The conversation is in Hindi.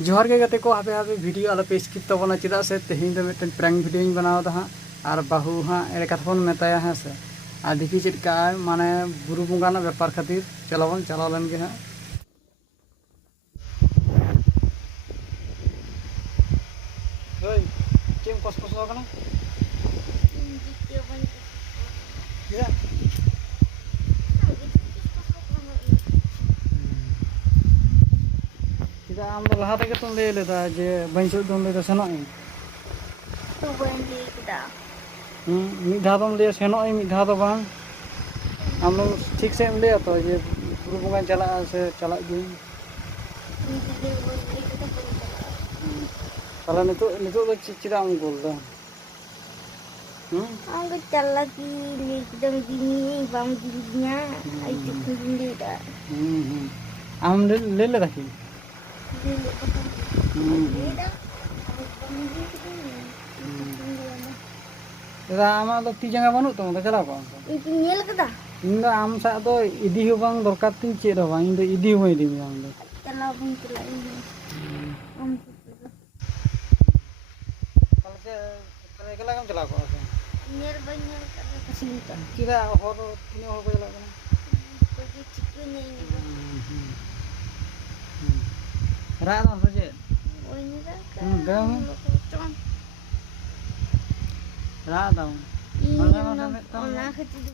जोहार के गते को हापे हापे वीडियो आलो पे स्किप तबना चेदा से तेहिं दो मिटन प्रैंक वीडियो बनावा दा और बाहू हाँ एड़े कथा बन मेताया हाँ से और देखी चेदका माने बुरु बंगा ना व्यापार खातिर चलावन चला लेन गे हाँ ओय केम कस कस कना या चेदा आम दो लहा तक तुम ले लेदा जे बंचो तुम ले सेनो तो बंदी किदा मिद धा दम ले सेनो मिद धा दो बांग आम लोग ठीक से ले तो ये बुरु बंगा चला से चला दी दे बंदी किदा ताला नितो दो चेदा आम गोल दा ang chala ki le kidam dini bam dininya ai tikun dah आम ले ले रखी le dah bam दादा आमा तो ती जंगा बनू तो चला को itu nyel kada इन दो आम सा तो इदी हो बांग दरकार तीन चेद हो बांग इन दो इदी हो इदी में आम दो chala bun chala ini am कल के एकला काम चला को nyel banyak kada kesinta किरा हो तीन हो को चला को pergi cikun ini रा ना सोचे oh ini dah dalam kan रा दाऊ ini nak kecil